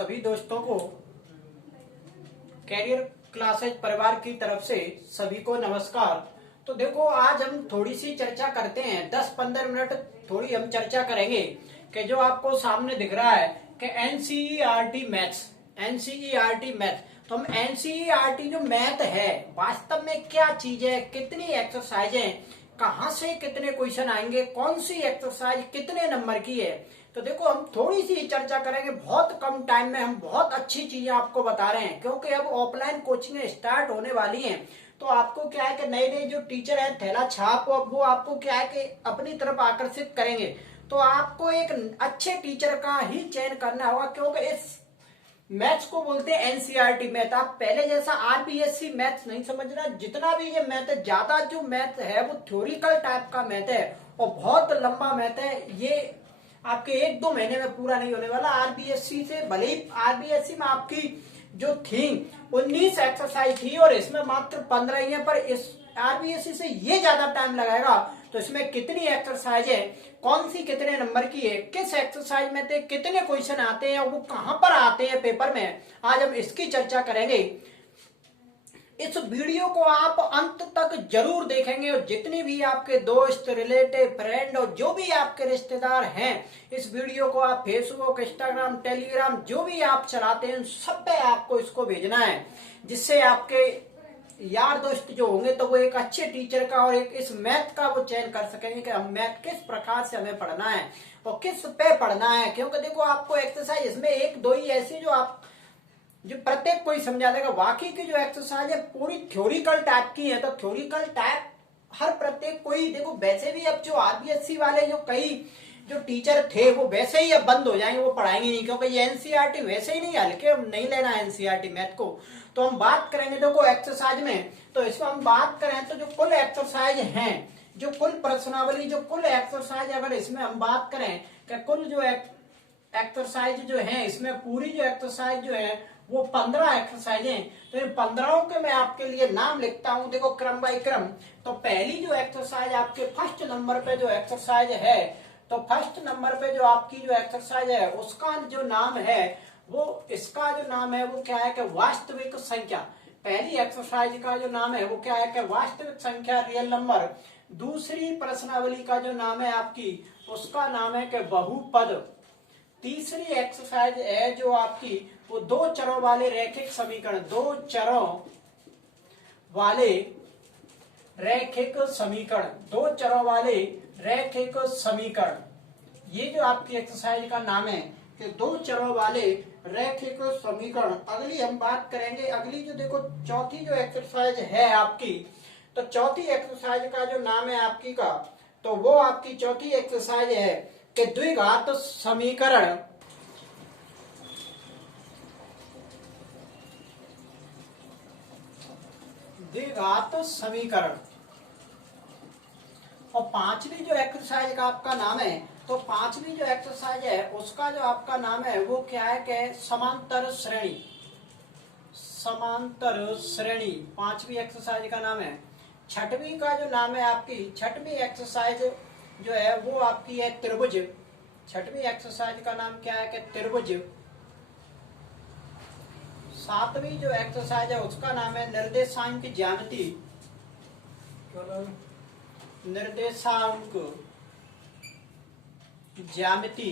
सभी दोस्तों को कैरियर क्लासेज परिवार की तरफ से सभी को नमस्कार। तो देखो, आज हम थोड़ी सी चर्चा करते हैं, 10-15 मिनट थोड़ी हम चर्चा करेंगे कि जो आपको सामने दिख रहा है कि एनसीईआरटी मैथ्स, एनसीईआरटी मैथ। तो हम एनसीईआरटी जो मैथ है वास्तव में क्या चीज है, कितनी एक्सरसाइज है, कहां से कितने क्वेश्चन आएंगे, कौन सी एक्सरसाइज कितने नंबर की है। तो देखो, हम थोड़ी सी चर्चा करेंगे, बहुत कम टाइम में हम बहुत अच्छी चीजें आपको बता रहे हैं, क्योंकि अब ऑफलाइन कोचिंग स्टार्ट होने वाली हैं। तो आपको क्या है कि नए नए जो टीचर हैं थैला छाप, अब वो आपको क्या है कि अपनी तरफ आकर्षित करेंगे। तो आपको एक अच्छे टीचर का ही चयन करना होगा, क्योंकि इस मैथ्स को बोलते हैं एनसीईआरटी मैथ। आप पहले जैसा आरबीएससी मैथ्स नहीं समझना। जितना भी ये मैथ है, ज्यादा जो मैथ है वो थ्योरिकल टाइप का मैथ है और बहुत लंबा मैथ है। ये आपके 1-2 महीने में पूरा नहीं होने वाला। आरबीएससी से भले ही आरबीएससी में आपकी जो थी 19 एक्सरसाइज थी और इसमें मात्र 15 ही है, पर इस आरबीएससी से ये ज्यादा टाइम लगाएगा। तो इसमें कितनी एक्सरसाइज है, कौन सी कितने नंबर की है, किस एक्सरसाइज में से कितने क्वेश्चन आते हैं और वो कहां पर आते हैं पेपर में, आज हम इसकी चर्चा करेंगे। इस वीडियो को आप अंत तक जरूर देखेंगे और जितनी भी आपके दोस्त, रिलेटिव, फ्रेंड और जो भी आपके रिश्तेदार हैं, इस वीडियो को आप फेसबुक, इंस्टाग्राम, टेलीग्राम जो भी आप चलाते हैं सब पे आपको इसको भेजना है, जिससे आपके यार दोस्त जो होंगे तो वो एक अच्छे टीचर का और एक इस मैथ का वो चयन कर सकेंगे कि हम मैथ किस प्रकार से हमें पढ़ना है और किस पे पढ़ना है। क्योंकि देखो, आपको एक्सरसाइज इसमें 1-2 ही ऐसी जो प्रत्येक कोई समझा देगा। बाकी की जो एक्सरसाइज है पूरी थ्योरिकल टाइप की है। तो थ्योरिकल टाइप हर प्रत्येक कोई, देखो वैसे भी अब जो आरबीएससी वाले जो कई जो टीचर थे वो वैसे ही अब बंद हो जाएंगे, वो पढ़ाएंगे नहीं, क्योंकि ये एनसीईआरटी वैसे ही नहीं, हल्के नहीं लेना एनसीईआरटी मैथ को। तो हम बात करेंगे देखो एक्सरसाइज में, तो इसमें हम बात करें तो जो कुल एक्सरसाइज हैं, जो कुल प्रश्नावली, जो कुल एक्सरसाइज, अगर इसमें हम बात करें कि कुल जो एक्सरसाइज जो है, इसमें पूरी जो एक्सरसाइज जो है वो 15 एक्सरसाइज हैं। तो इन 15 के मैं आपके लिए नाम लिखता हूं, देखो क्रम बाय क्रम। तो पहली जो एक्सरसाइज आपके फर्स्ट नंबर पे जो एक्सरसाइज है, तो फर्स्ट नंबर पे जो आपकी जो एक्सरसाइज है उसका जो नाम है वो, इसका जो नाम है वो क्या है कि वास्तविक संख्या। पहली एक्सरसाइज का जो नाम है वो क्या है कि वास्तविक संख्या, रियल नंबर। दूसरी प्रश्नावली का जो नाम है आपकी, उसका नाम है कि बहुपद। तीसरी एक्सरसाइज है जो आपकी वो 2 चरों वाले रैखिक समीकरण, 2 चरों वाले रैखिक समीकरण, 2 चरों वाले रैखिक समीकरण। ये जो आपकी एक्सरसाइज का नाम है कि 2 चरों वाले रैखिक समीकरण। अगली हम बात करेंगे, अगली जो देखो चौथी जो एक्सरसाइज है आपकी, तो चौथी एक्सरसाइज का जो नाम है आपकी का, तो वो आपकी चौथी एक्सरसाइज है कि द्विघात समीकरण, द्विघात समीकरण। और पांचवी जो एक्सरसाइज का आपका नाम है, तो पांचवी जो एक्सरसाइज है उसका जो आपका नाम है वो क्या है कि समांतर श्रेणी, समांतर श्रेणी पांचवी एक्सरसाइज का नाम है। छठवीं का जो नाम है आपकी, छठवीं एक्सरसाइज जो है वो आपकी है त्रिभुज। छठवीं एक्सरसाइज का नाम क्या है कि त्रिभुज। सातवीं जो एक्सरसाइज है उसका नाम है निर्देशांक ज्यामिति, निर्देशांक ज्यामिति।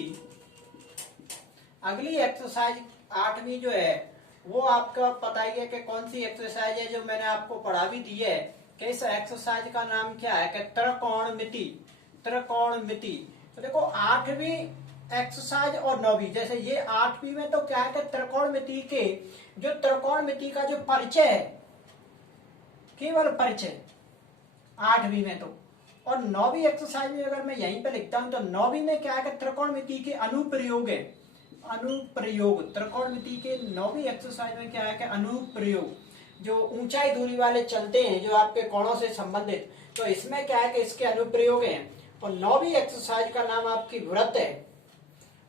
अगली एक्सरसाइज आठवीं जो है वो आपका पता ही है कि कौन सी एक्सरसाइज है, जो मैंने आपको पढ़ा भी दी है कि इस एक्सरसाइज का नाम क्या है कि त्रिकोणमिति, त्रिकोणमिति। तो देखो, आठवीं एक्सरसाइज और 9वीं, जैसे ये 8वीं में तो क्या है कि त्रिकोणमिति के जो त्रिकोणमिति का जो परिचय है, केवल परिचय 8वीं में। तो और 9वीं एक्सरसाइज में अगर मैं यहीं पे लिखता हूं तो 9वीं में क्या है कि त्रिकोणमिति के अनुप्रयोग है, अनुप्रयोग। त्रिकोणमिति के 9वीं एक्सरसाइज में क्या है कि अनुप्रयोग, जो ऊंचाई दूरी वाले चलते हैं जो आपके कोणों से संबंधित, तो इसमें क्या है कि इसके अनुप्रयोग हैं। और 9वीं एक्सरसाइज का नाम आपकी व्रत है।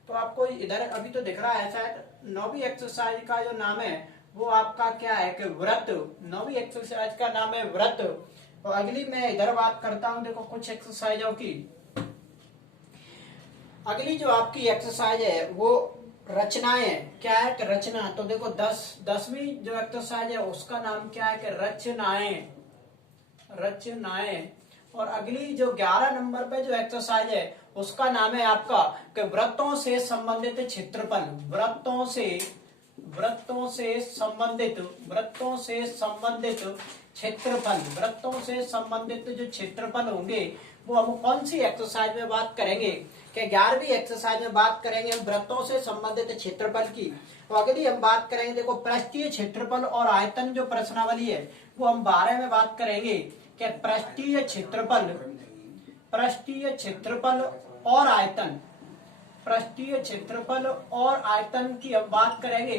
तो आपको इधर अभी तो दिख रहा है शायद, 9वीं एक्सरसाइज का जो नाम है वो आपका क्या है कि व्रत। 9वीं एक्सरसाइज का नाम है व्रत। और अगली मैं इधर बात करता हूं, देखो कुछ एक्सरसाइजों की। अगली जो आपकी एक्सरसाइज है वो रचनाएं क्या है कि रचना, तो देखो 10वीं जो एक्सरसाइज है उसका नाम क्या है कि रचनाएं, रचनाएं। और अगली जो 11 नंबर पे जो एक्सरसाइज है उसका नाम है आपका कि वृत्तों से संबंधित क्षेत्रफल, वृत्तों से संबंधित, वृत्तों से संबंधित क्षेत्रफल, वृत्तों से संबंधित जो क्षेत्रफल होंगे वो हम कौन सी एक्सरसाइज में बात करेंगे कि 11वीं एक्सरसाइज में बात करेंगे हम वृत्तों से संबंधित क्षेत्रफल की। तो अगली हम बात करेंगे देखो पृष्ठीय क्षेत्रफल और आयतन जो प्रश्नावली है वो हम 12 में बात करेंगे कि पृष्ठीय क्षेत्रफल, पृष्ठीय क्षेत्रफल और आयतन, पृष्ठीय क्षेत्रफल और आयतन की हम बात करेंगे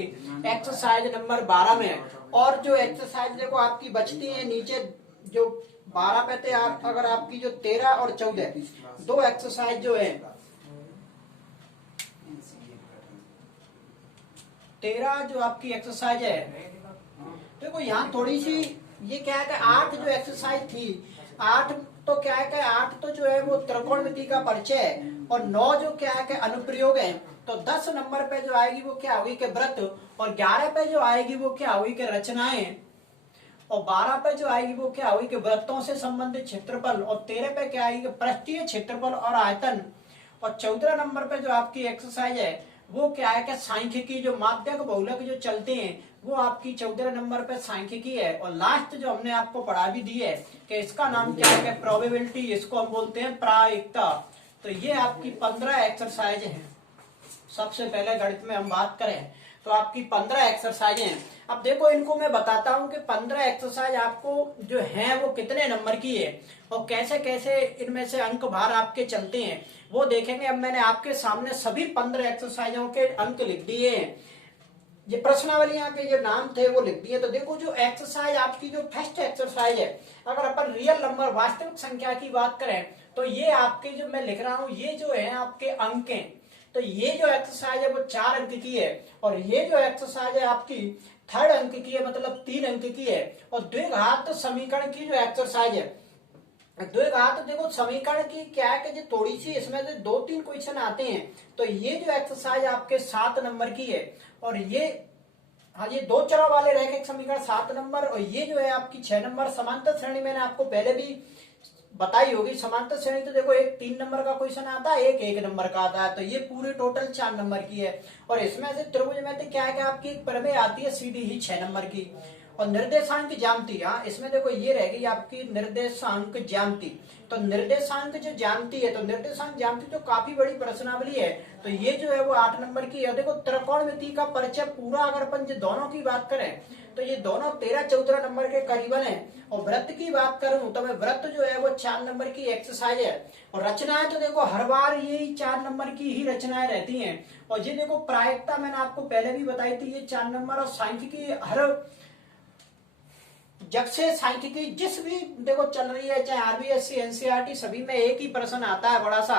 एक्सरसाइज नंबर 12 में। और जो एक्सरसाइज देखो आपकी बचती है नीचे जो 12 पे थे अगर आपकी जो 13 और 14 दो एक्सरसाइज जो है 13 जो आपकी एक्सरसाइज है देखो यहाँ थोड़ी सी ये क्या है कि 8 जो एक्सरसाइज थी 8 तो क्या है कि 8 तो जो है वो त्रिकोणमिति का परिचय है और 9 जो क्या है कि अनुप्रयोग है। तो 10 नंबर पे जो आएगी वो क्या होगी कि वृत्त, और 11 पे जो आएगी वो क्या होगी कि रचनाएं, और 12 पे जो आएगी वो क्या होगी कि वृत्तों से संबंधित क्षेत्रफल, और 13 पे क्या आएगी पृष्ठीय क्षेत्रफल और आयतन, और 14 नंबर पे जो आपकी एक्सरसाइज है वो क्या है कि सांख्यिकी जो माध्यक बहुलक जो चलते हैं वो आपकी 14 नंबर पे सांख्यिकी है। और लास्ट जो हमने आपको पढ़ा भी दी है कि इसका नाम क्या है कि प्रोबेबिलिटी, इसको हम बोलते हैं प्रायिकता। तो ये आपकी 15 एक्सरसाइज हैं। सबसे पहले गणित में हम बात करें तो आपकी 15 एक्सरसाइज हैं। अब देखो इनको मैं बताता हूं कि 15 एक्सरसाइज आपको जो है वो कितने नंबर की है और कैसे कैसे इनमें से अंक भार आपके चलते हैं वो देखेंगे। अब मैंने आपके सामने सभी 15 एक्सरसाइजों के अंक लिख दिए हैं, ये प्रश्नावलियां के जो नाम थे वो लिख दिए। तो देखो जो एक्सरसाइज आपकी जो फर्स्ट एक्सरसाइज है अगर अपन रियल नंबर वास्तविक संख्या की बात करें तो ये आपके जो मैं लिख रहा हूं ये जो है आपके अंक हैं। तो ये जो एक्सरसाइज है वो 4 अंक की है और ये जो एक्सरसाइज है आपकी 3rd अंक की है, मतलब 3 अंक की है। और द्विघात समीकरण की जो एक्सरसाइज है, द्विघात देखो समीकरण की क्या है कि जो थोड़ी सी इसमें से 2-3 क्वेश्चन आते हैं। तो ये जो एक्सरसाइज आपके 7 नंबर की है और ये हाँ ये 2 चरों वाले रैखिक समीकरण 7 नंबर, और ये जो है आपकी 6 नंबर। समांतर श्रेणी मैंने आपको पहले भी बताई होगी। समांतर श्रेणी तो देखो एक 3 नंबर का क्वेश्चन आता है, एक 1 नंबर का आता है, तो ये पूरे टोटल 4 नंबर की है। और इसमें से त्रिभुज में तो क्या है कि आपकी एक प्रमेय आती है सीधी ही 6 नंबर की। और निर्देशांक ज्यामिति, हाँ इसमें देखो ये रहेगी आपकी निर्देशांक ज्यामिति। तो निर्देशांक जो ज्यामिति है तो निर्देशांक ज्यामिति तो काफी बड़ी प्रश्नावली है। तो ये जो है वो 8 नंबर की है। देखो त्रिकोणमिति का परिचय पूरा अगर अपन दोनों की बात करें तो ये दोनों 13-14 नंबर के करीबन है। और वृत्त की बात करूं तो मैं वृत्त जो है वो 4 नंबर की एक्सरसाइज है। और रचनाएं तो देखो हर बार यही 4 नंबर की ही रचनाएं रहती हैं। और ये देखो प्रायिकता मैंने आपको पहले भी बताई थी ये 4 नंबर। और सांख्यिकी हर जब से सांख्यिकी जिस भी देखो चल रही है चाहे आरबीएससी एनसीईआरटी सभी में एक ही प्रश्न आता है बड़ा सा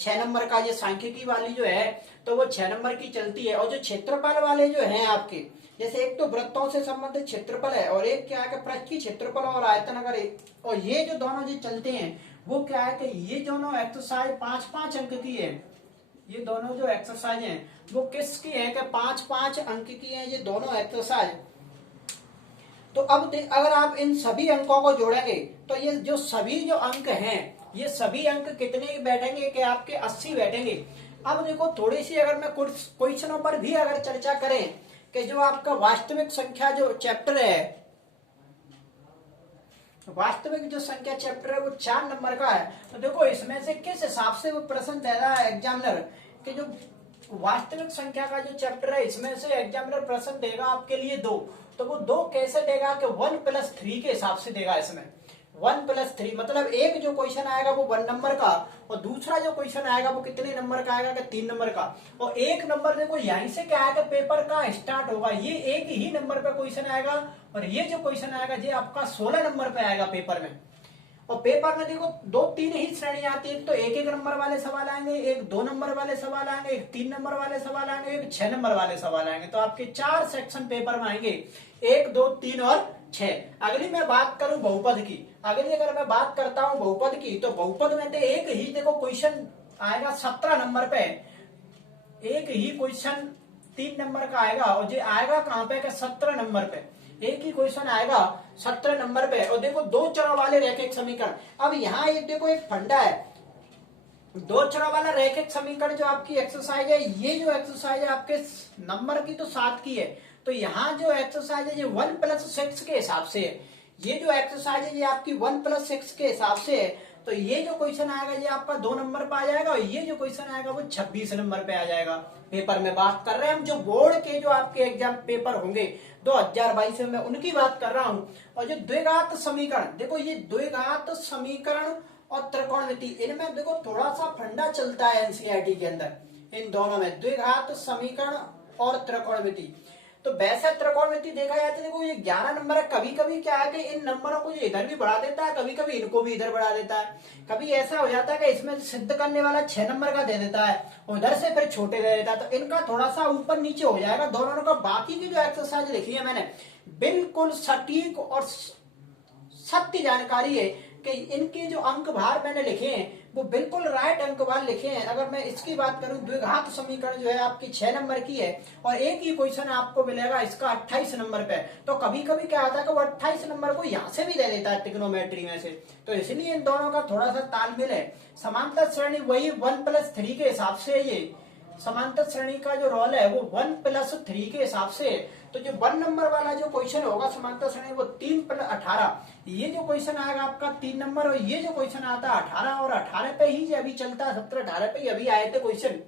6 नंबर का। ये सांख्यिकी वाली जो है तो वो 6 नंबर की चलती है। और जो क्षेत्रफल वाले जो हैं आपके जैसे एक तो वृत्तों से संबंधित क्षेत्रफल है और एक क्या है कि पृष्ठीय क्षेत्रफल और आयतन अगर और ये जो दोनों जो चलते हैं वो क्या है कि ये दोनों एक्सरसाइज 5-5 अंक की है। ये दोनों जो एक्सरसाइज हैं वो किसकी है कि 5-5 अंक की है ये दोनों एक्सरसाइज। तो अब अगर आप इन सभी अंकों को जोड़ेंगे तो ये जो सभी जो अंक हैं ये सभी अंक कितने बैठेंगे कि आपके 80 बैठेंगे। अब देखो थोड़ी सी अगर मैं कुछ क्वेश्चनों पर भी अगर चर्चा करें कि जो आपका वास्तविक संख्या जो चैप्टर है, वास्तविक जो संख्या चैप्टर है वो 4 नंबर का है। तो देखो इसमें से किस हिसाब से वो प्रश्न दे रहा है एग्जामिनर कि जो वास्तविक संख्या का जो चैप्टर है इसमें से एग्जामिनर प्रश्न देगा आपके लिए 2। तो वो 2 कैसे देगा कि 1+3 के हिसाब से देगा। इसमें 1+3 मतलब एक जो क्वेश्चन आएगा वो 1 नंबर का और दूसरा जो क्वेश्चन आएगा वो कितने नंबर का आएगा कि 3 नंबर का। और 1 नंबर देखो यहीं से क्या आएगा पेपर का स्टार्ट होगा, ये एक ही नंबर पे क्वेश्चन आएगा। और ये जो क्वेश्चन आएगा ये आपका 16 नंबर पे आएगा पेपर में। और पेपर में देखो 2-3 ही श्रेणी आती है, एक तो 1-1 नंबर वाले सवाल आएंगे, एक 2 नंबर वाले सवाल आएंगे, एक 3 नंबर वाले सवाल आएंगे, एक 6 नंबर वाले सवाल आएंगे। तो आपके 4 सेक्शन पेपर में आएंगे, 1, 2, 3 और 6। अगली मैं बात करूं बहुपद की, अगली अगर मैं बात करता हूं बहुपद की तो बहुपद में तो एक ही देखो क्वेश्चन आएगा 17 नंबर पे, एक ही क्वेश्चन 3 नंबर का आएगा, और ये आएगा कहाँ पे, 17 नंबर पे। एक ही क्वेश्चन आएगा 17 नंबर पे। और देखो दो चरों वाले रैखिक समीकरण। अब यहाँ एक देखो एक फंडा है, दो चरों वाला रैखिक समीकरण जो आपकी एक्सरसाइज है, ये जो एक्सरसाइज है आपके नंबर की तो 7 की है, तो यहाँ जो एक्सरसाइज है ये 1+6 के हिसाब से है। ये जो एक्सरसाइज है ये आपकी 1+6 के हिसाब से है। तो ये जो क्वेश्चन आएगा ये आपका 2 नंबर पे आ जाएगा, और ये जो क्वेश्चन आएगा वो 26 नंबर पे आ जाएगा। पेपर में बात कर रहे हैं हम, जो बोर्ड के जो आपके एग्जाम पेपर होंगे 2022 में, मैं उनकी बात कर रहा हूँ। और जो द्विघात समीकरण, देखो ये द्विघात समीकरण और त्रिकोणमिति, इनमें देखो थोड़ा सा फंडा चलता है एनसीईआरटी के अंदर, इन दोनों में द्विघात समीकरण और त्रिकोणमिति। तो वैसे त्रिकोणमिति देखा जाए तो देखो ये 11 नंबर है। कभी कभी क्या है कि इन नंबरों को ये इधर भी बढ़ा देता है, कभी कभी इनको भी इधर बढ़ा देता है। कभी ऐसा हो जाता है कि इसमें सिद्ध करने वाला 6 नंबर का दे देता है, उधर से फिर छोटे दे देता है, तो इनका थोड़ा सा ऊपर नीचे हो जाएगा दोनों का। बाकी की जो एक्सरसाइज लिखी है मैंने, बिल्कुल सटीक और सत्य जानकारी है कि इनके जो अंक भार मैंने लिखे हैं वो बिल्कुल राइट अंक भार लिखे हैं। अगर मैं इसकी बात करूं, द्विघात समीकरण जो है आपकी 6 नंबर की है, और एक ही क्वेश्चन आपको मिलेगा इसका 28 नंबर पे। तो कभी कभी क्या आता है कि वो 28 नंबर को यहाँ से भी दे देता है ट्रिग्नोमेट्री में से, तो इसलिए इन दोनों का थोड़ा सा तालमेल है। समांतर श्रेणी वही 1+3 के हिसाब से, ये समांतर श्रेणी का जो रोल है वो 1+3 के हिसाब से है। तो जो 1 नंबर वाला जो क्वेश्चन होगा समांतर श्रेणी वो 3+18, ये जो क्वेश्चन आएगा आपका 3 नंबर, और ये जो क्वेश्चन आता है 18, और 18 पे ही अभी चलता है, 17-18 पे ही अभी आए थे क्वेश्चन।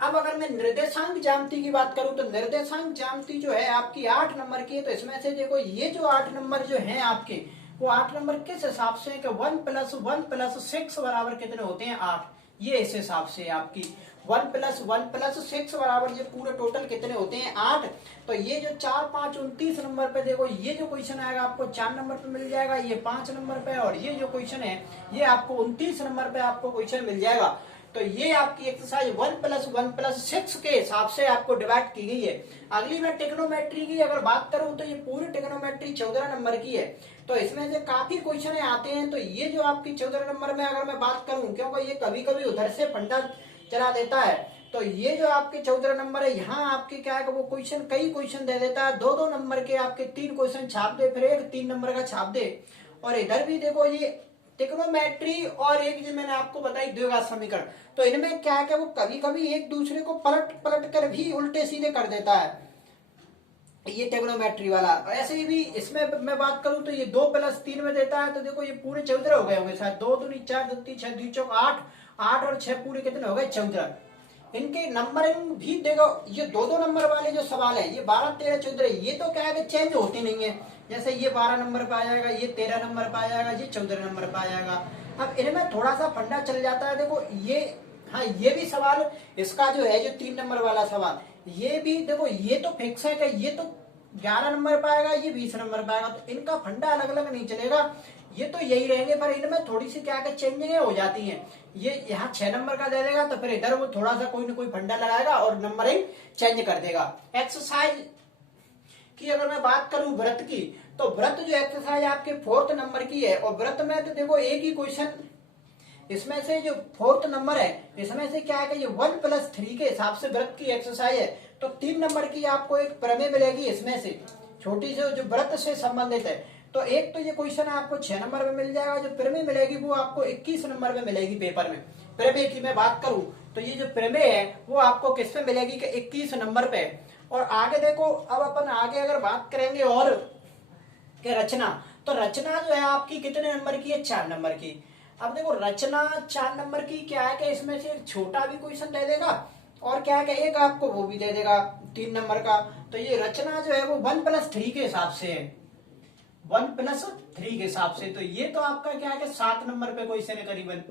अब अगर मैं निर्देशांक ज्यामिति की बात करूं, तो निर्देशांक ज्यामिति जो है आपकी 8 नंबर की है। तो इसमें से देखो ये जो 8 नंबर जो है आपके, वो 8 नंबर किस हिसाब से है कि 1+1+6 बराबर कितने होते हैं, 8। ये इस हिसाब से आपकी 1+1+6 बराबर ये पूरे टोटल कितने होते हैं, 8। तो ये जो 4, 5, 29 नंबर पे देखो ये जो क्वेश्चन आएगा आपको 4 नंबर पे मिल जाएगा, ये 5 नंबर पे, और ये जो क्वेश्चन है ये आपको 29 नंबर पे आपको क्वेश्चन मिल जाएगा। तो ये आपकी एक्सरसाइज 1+1+6 के हिसाब से आपको डिवाइड की गई है। अगली मैं ट्रिग्नोमेट्री की अगर बात करूं, तो ये पूरी ट्रिग्नोमेट्री 14 नंबर की है। तो इसमें से काफी क्वेश्चन आते हैं। तो ये जो आपकी 14 नंबर में अगर मैं बात करूं, क्योंकि ये कभी कभी उधर से फंडा चला देता है, तो ये जो आपके 14 नंबर है, यहाँ आपके क्या है कि वो क्वेश्चन कई क्वेश्चन दे देता है, 2-2 नंबर के आपके 3 क्वेश्चन छाप दे, फिर एक 3 नंबर का छाप दे। और इधर भी देखो ये ट्रिग्नोमेट्री और एक जो मैंने आपको बताई द्विघात समीकरण, तो इनमें क्या है कि वो कभी कभी एक दूसरे को पलट पलट कर भी उल्टे सीधे कर देता है ये ट्रिग्नोमेट्री वाला। ऐसे ही भी इसमें मैं बात करूं तो ये 2+3 में देता है, तो देखो ये पूरे 14 हो गए होंगे शायद, 2 दूनी 4, 2 3 6, 2 चौक 8, 8 और 6 पूरे कितने हो गए, 14। इनके नंबरिंग भी देखो, ये 2-2 नंबर वाले जो सवाल है ये 12, 13, 14, ये तो क्या है कि चेंज होती नहीं है। जैसे ये 12 नंबर पे आ जाएगा, ये 13 नंबर पे आ जाएगा, ये 14 नंबर पे आ जाएगा। अब इनमें थोड़ा सा फंडा चल जाता है। देखो ये, हाँ ये भी सवाल इसका जो है, जो 3 नंबर वाला सवाल, ये भी देखो ये तो फिक्स है कि ये तो 11 नंबर पे आएगा, ये 20 नंबर पे आएगा, तो इनका फंडा अलग अलग नहीं चलेगा, ये तो यही रहेंगे। पर इनमें थोड़ी सी क्या चेंजिंग हो जाती हैं। ये यहाँ 6 नंबर का दे देगा, तो फिर इधर वो थोड़ा सा कोई ना कोई फंडा लगाएगा और नंबरिंग चेंज कर देगा। एक्सरसाइज की अगर मैं बात करूं व्रत की, तो व्रत जो एक्सरसाइज आपके 4th नंबर की है, और व्रत में तो देखो एक ही क्वेश्चन, इसमें से जो 4th नंबर है इसमें से क्या है कि ये 1+3 के हिसाब से व्रत की एक्सरसाइज है। तो 3 नंबर की आपको एक प्रमेय मिलेगी, इसमें से छोटी से जो व्रत से संबंधित है। तो एक तो ये क्वेश्चन आपको 6 नंबर में मिल जाएगा, जो प्रमेय मिलेगी वो आपको 21 नंबर में मिलेगी पेपर में। प्रमेय की मैं बात करूं तो ये जो प्रमेय है वो आपको किस पे मिलेगी कि 21 नंबर पे। और आगे देखो, अब अपन आगे अगर बात करेंगे और कि रचना, तो रचना जो है आपकी कितने नंबर की है, 4 नंबर की। अब देखो रचना 4 नंबर की क्या है कि इसमें से एक छोटा भी क्वेश्चन दे देगा, और क्या है कि एक आपको वो भी दे देगा 3 नंबर का। तो ये रचना जो है वो 1+3 के हिसाब से है, 1+3 के हिसाब से। तो ये तो आपका क्या है कि 7 नंबर पे क्वेश्चन है करीबन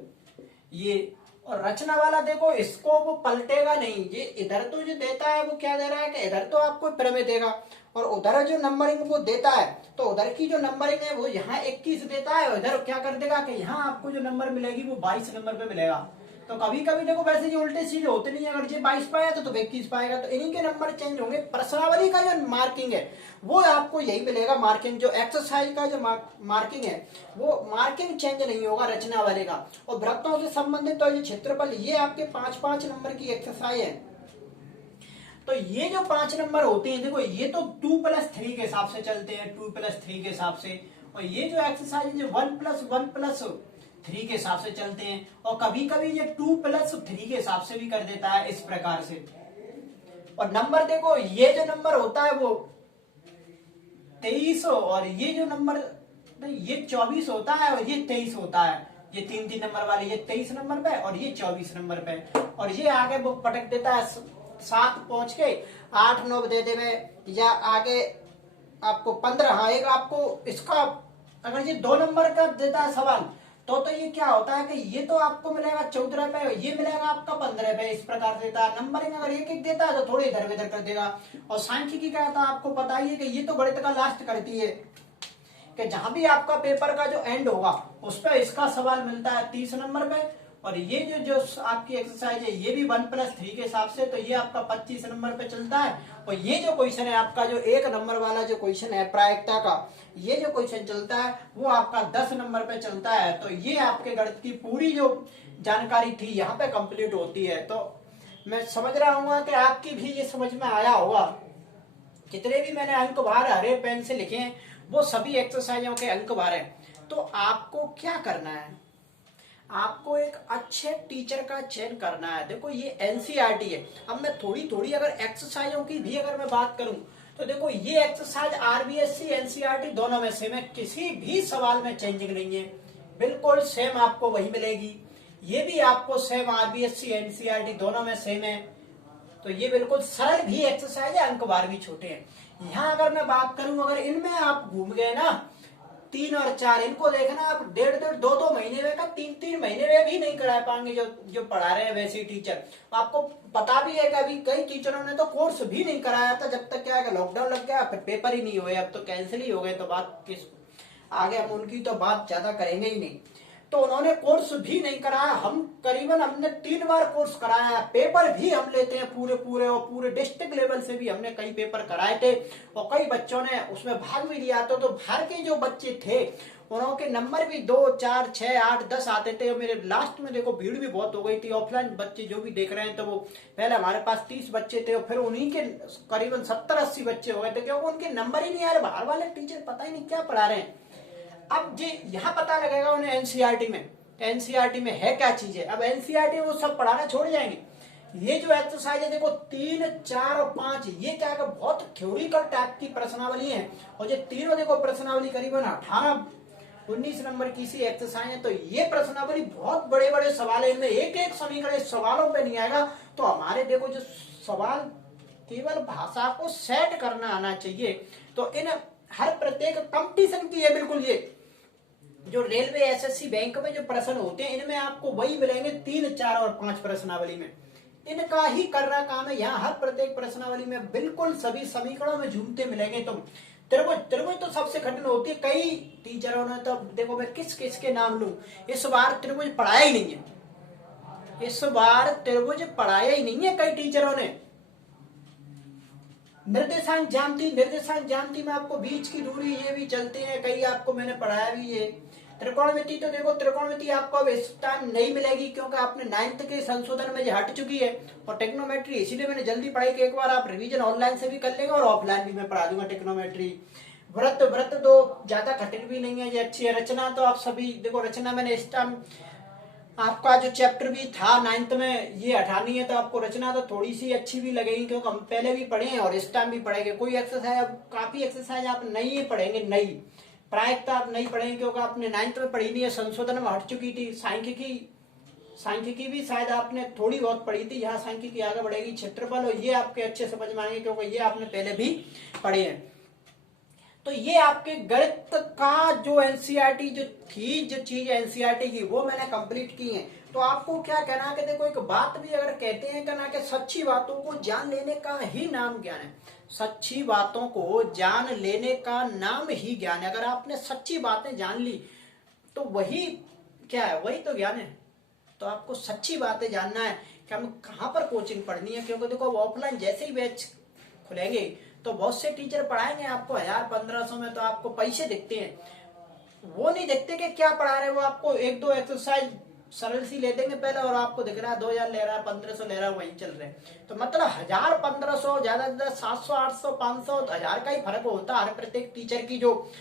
ये। और रचना वाला देखो, इसको वो पलटेगा नहीं, ये इधर तो जो देता है वो क्या दे रहा है कि इधर तो आपको प्रमेय देगा, और उधर जो नंबरिंग वो देता है, तो उधर की जो नंबरिंग है वो यहाँ 21 देता है, उधर क्या कर देगा कि यहाँ आपको जो नंबर मिलेगी वो 22 नंबर पे मिलेगा। तो कभी कभी देखो वैसे जो उल्टे सीधे होते नहीं है, अगर ये 22 पाया तो 21 पाएगा, तो इन्हीं के नंबर चेंज होंगे। प्रश्नावली का जो मार्किंग है वो आपको यही मिलेगा मार्किंग, जो एक्सरसाइज का जो मार्किंग है वो मार्किंग चेंज नहीं होगा रचना वाले का। और वृत्तों से संबंधित तो ये क्षेत्रफल, ये आपके 5-5 नंबर की एक्सरसाइज है। तो ये जो 5 नंबर होते हैं, देखो ये तो 2+3 के हिसाब से चलते हैं, 2+3 के हिसाब से। और ये जो एक्सरसाइज है 1+1+3 के हिसाब से चलते हैं। और कभी कभी ये 2+3 के हिसाब से भी कर देता है, इस प्रकार से। और नंबर देखो, ये जो नंबर होता है वो 23, और ये जो नंबर ये 24 होता है, और ये 23 होता है। ये 3-3 नंबर वाले, ये 23 नंबर पे और ये 24 नंबर पे। और ये आगे वो पटक देता है 7 पहुंच के 8-9 दे देवे, या आगे आपको 15। हाँ, एक आपको इसका अगर ये 2 नंबर का देता है सवाल, तो ये क्या होता है कि ये तो आपको मिलेगा 14 पे, ये मिलेगा आपका 15 पे, इस प्रकार देता है। नंबरिंग अगर एक एक देता है तो थोड़ी इधर उधर कर देगा। और सांख्यिकी क्या था, आपको पता ही है कि ये तो गणित का लास्ट करती है, कि जहां भी आपका पेपर का जो एंड होगा उस पर इसका सवाल मिलता है 30 नंबर पे। और ये जो आपकी एक्सरसाइज है ये भी 1+3 के हिसाब से, तो ये आपका 25 नंबर पे चलता है। और ये जो क्वेश्चन है आपका, जो 1 नंबर वाला जो क्वेश्चन है प्रायिकता का, ये जो क्वेश्चन चलता है वो आपका 10 नंबर पे चलता है। तो ये आपके गणित की पूरी जो जानकारी थी यहाँ पे कंप्लीट होती है। तो मैं समझ रहा हूँ कि आपकी भी ये समझ में आया होगा। जितने भी मैंने अंक बाहर हरे पेन से लिखे हैं वो सभी एक्सरसाइजों के अंक बाहर हैं। तो आपको क्या करना है, आपको एक अच्छे टीचर का चयन करना है। देखो ये एनसीईआरटी है। अब मैं थोड़ी थोड़ी अगर एक्सरसाइजों की भी अगर मैं बात करूं, तो देखो ये एक्सरसाइज आरबीएससी एनसीईआरटी दोनों में सेम है, किसी भी सवाल में चेंजिंग नहीं है, बिल्कुल सेम आपको वही मिलेगी। ये भी आपको सेम आरबीएससी एनसीईआरटी दोनों में सेम है। तो ये बिल्कुल सरल भी एक्सरसाइज है, अंक बार भी छोटे हैं। यहाँ अगर मैं बात करूं, अगर इनमें आप घूम गए ना 3 और 4, इनको देखना आप 1.5-1.5 2-2 महीने में का 3-3 महीने में भी नहीं करा पाएंगे जो पढ़ा रहे हैं वैसे टीचर। आपको पता भी है कि अभी कई टीचरों ने तो कोर्स भी नहीं कराया था, जब तक क्या है लॉकडाउन लग गया, फिर पेपर ही नहीं हुए, अब तो कैंसिल ही हो गए। तो बात किस आगे हम उनकी तो बात ज्यादा करेंगे ही नहीं। तो उन्होंने कोर्स भी नहीं कराया। हमने 3 बार कोर्स कराया, पेपर भी हम लेते हैं पूरे पूरे, और पूरे डिस्ट्रिक्ट लेवल से भी हमने कई पेपर कराए थे, और कई बच्चों ने उसमें भाग भी लिया। तो बाहर के जो बच्चे थे उनके नंबर भी 2, 4, 6, 8, 10 आते थे। और मेरे लास्ट में देखो भीड़ भी बहुत हो गई थी। ऑफलाइन बच्चे जो भी देख रहे हैं, तो वो पहले हमारे पास 30 बच्चे थे, और फिर उन्हीं के करीबन 70-80 बच्चे हो गए थे, क्योंकि उनके नंबर ही नहीं आ रहे। बाहर वाले टीचर पता ही नहीं क्या पढ़ा रहे हैं। अब ये यहाँ पता लगेगा उन्हें एनसीईआरटी में, एनसीईआरटी में है क्या चीज है। अब एनसीईआरटी वो सब पढ़ाना छोड़ जाएंगे। ये जो एक्सरसाइज है देखो 3, 4 और 5, ये क्या है बहुत थ्योरिकल टाइप की प्रश्नावली है। और ये तीनों देखो प्रश्नावली करीबन 18-19 नंबर की सी एक्सरसाइज है। तो ये प्रश्नावली बहुत बड़े बड़े सवाल है, इनमें एक एक समीकरण सवालों पे नहीं आएगा। तो हमारे देखो जो सवाल केवल भाषा को सेट करना आना चाहिए। तो इन हर प्रत्येक कंपटीशन की है बिल्कुल। ये जो रेलवे एसएससी बैंक में जो प्रश्न होते हैं इनमें आपको वही मिलेंगे 3, 4 और 5 प्रश्नावली में। इनका ही कर रहा काम है। यहाँ हर प्रत्येक प्रश्नावली में बिल्कुल सभी समीकरणों में झूमते मिलेंगे। तो त्रिभुज तो सबसे कठिन होती है। कई टीचरों ने तो देखो मैं किस किस के नाम लूं, इस बार त्रिभुज पढ़ाया ही नहीं है। इस बार त्रिभुज पढ़ाया ही नहीं है कई टीचरों ने। निर्देशांक ज्यामिति में आपको बीच की दूरी ये भी चलते हैं, कई आपको मैंने पढ़ाया भी है। त्रिकोणमिति तो देखो त्रिकोणमिति आपको अब इस टाइम नहीं मिलेगी, क्योंकि आपने 9th के संशोधन में हट चुकी है। और टेक्नोमेट्री इसीलिए मैंने जल्दी पढ़ाई कि एक बार आप रिवीजन ऑनलाइन से भी कर लेंगे और ऑफलाइन भी मैं पढ़ा दूंगा टेक्नोमेट्री। व्रत तो ज्यादा कठिन भी नहीं है, ये अच्छी है। रचना तो आप सभी देखो, रचना मैंने इस टाइम आपका जो चैप्टर भी था 9th में ये हटानी है, तो आपको रचना तो थोड़ी सी अच्छी भी लगेगी, क्योंकि हम पहले भी पढ़े हैं और इस टाइम भी पढ़ेंगे। कोई एक्सरसाइज अब काफी एक्सरसाइज आप नहीं पढ़ेंगे, नई प्रायिकता आप नहीं पढ़ेंगे, क्योंकि आपने 9th में पढ़ी नहीं है, संशोधन में हट चुकी थी। सांख्यिकी भी शायद आपने थोड़ी बहुत पढ़ी थी, यहाँ सांख्यिकी आगे बढ़ेगी। क्षेत्रफल और ये आपके अच्छे समझ में आएंगे, क्योंकि ये आपने पहले भी पढ़े हैं। तो ये आपके गणित का जो एनसीईआरटी जो थी, जो चीज एनसीईआरटी की वो मैंने कंप्लीट की है। तो आपको क्या कहना है कि देखो एक बात भी अगर कहते हैं कहना कि सच्ची बातों को जान लेने का ही नाम ज्ञान है। सच्ची बातों को जान लेने का नाम ही ज्ञान है। अगर आपने सच्ची बातें जान ली तो वही क्या है, वही तो ज्ञान है। तो आपको सच्ची बातें जानना है कि हमें कहाँ पर कोचिंग पढ़नी है, क्योंकि देखो ऑफलाइन जैसे ही बैच खुलेंगे तो बहुत से टीचर पढ़ाएंगे आपको 1000-1500 में, तो आपको पैसे दिखते हैं, वो नहीं देखते कि क्या पढ़ा रहे। वो आपको 1-2 एक्सरसाइज सरल सी ले देंगे पहले, और आपको दिख रहा है 2000 ले रहा है, 1500 ले रहा है, वहीं चल रहे हैं। तो मतलब 1000 1500 ज्यादा से ज्यादा 700 800 500 1000 का ही फर्क होता है हर प्रत्येक टीचर की जो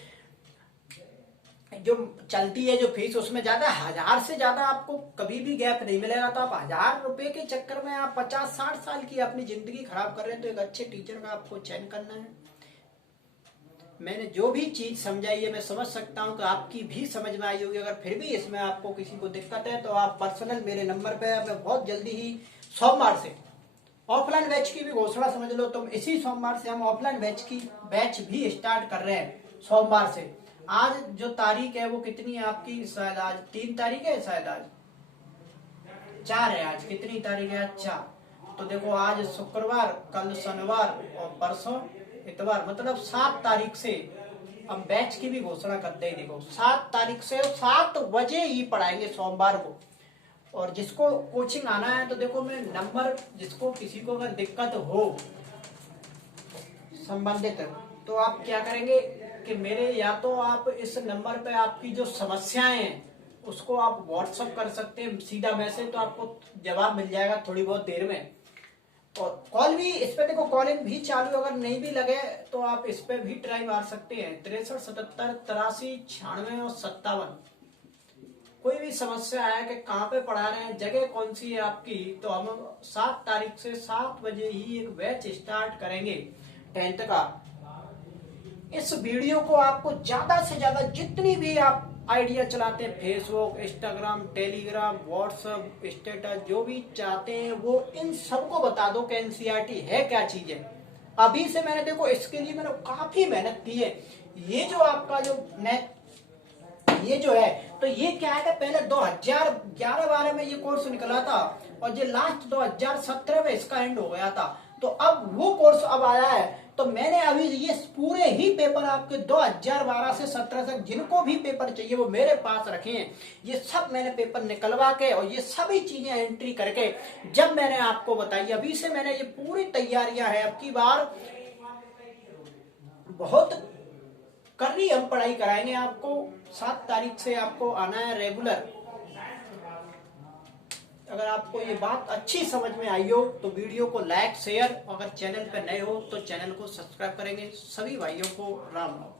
जो चलती है जो फीस, उसमें ज्यादा 1000 से ज्यादा आपको कभी भी गैप नहीं मिलेगा। तो आप 1000 रुपए के चक्कर में आप 50-60 साल की अपनी जिंदगी खराब कर रहे हैं। तो एक अच्छे टीचर का आपको चयन करना है। मैंने जो भी चीज समझाई है मैं समझ सकता हूँ कि आपकी भी समझ में आई होगी। अगर फिर भी इसमें आपको किसी को दिक्कत है तो आप पर्सनल मेरे नंबर पे, मैं बहुत जल्दी ही सोमवार से ऑफलाइन बैच की भी घोषणा समझ लो तुम, इसी सोमवार से हम ऑफलाइन बैच भी स्टार्ट कर रहे हैं सोमवार से। आज जो तारीख है वो कितनी है आपकी, शायद आज 3 तारीख है, शायद आज 4 है। आज कितनी तारीख है? अच्छा, तो देखो आज शुक्रवार, कल शनिवार और परसों इतवार, मतलब 7 तारीख से हम बैच की भी घोषणा करते हैं। देखो 7 तारीख से 7 बजे ही पढ़ाएंगे सोमवार को। और जिसको कोचिंग आना है तो देखो मैं नंबर, जिसको किसी को अगर दिक्कत हो संबंधित, तो आप क्या करेंगे कि मेरे, या तो आप इस नंबर पे आपकी जो समस्याएं हैं उसको आप व्हाट्सअप कर सकते हैं सीधा मैसेज, तो आपको जवाब मिल जाएगा थोड़ी बहुत देर में। और कॉल भी इस पे देखो, कॉलिंग भी चालू, अगर नहीं भी लगे तो आप इस पे भी ट्राई मार सकते हैं। 63 77 83 96 और 57। कोई भी समस्या है कि कहाँ पे पढ़ा रहे हैं, जगह कौन सी है आपकी, तो हम 7 तारीख से 7 बजे ही एक बैच स्टार्ट करेंगे 10th का। इस वीडियो को आपको ज्यादा से ज्यादा, जितनी भी आप आइडिया चलाते हैं, Facebook, Instagram, Telegram, WhatsApp status, जो भी चाहते हैं वो इन सबको बता दो कि एनसीईआरटी है क्या चीज है। अभी से मैंने देखो इसके लिए मैंने काफी मेहनत की है। ये जो आपका जो ये जो है, तो ये क्या है कि पहले 2011-12 में ये कोर्स निकला था और ये लास्ट 2017 में इसका एंड हो गया था। तो अब वो कोर्स अब आया है, तो मैंने अभी ये पूरे ही पेपर आपके 2012 से 17 तक जिनको भी पेपर चाहिए वो मेरे पास रखे हैं। ये सब मैंने पेपर निकलवा के और ये सभी चीजें एंट्री करके जब मैंने आपको बताई, अभी से मैंने ये पूरी तैयारियां है। अब की बार बहुत करनी हम पढ़ाई कराएंगे आपको। 7 तारीख से आपको आना है रेगुलर। अगर आपको ये बात अच्छी समझ में आई हो तो वीडियो को लाइक शेयर, अगर चैनल पर नए हो तो चैनल को सब्सक्राइब करेंगे। सभी भाइयों को राम राम।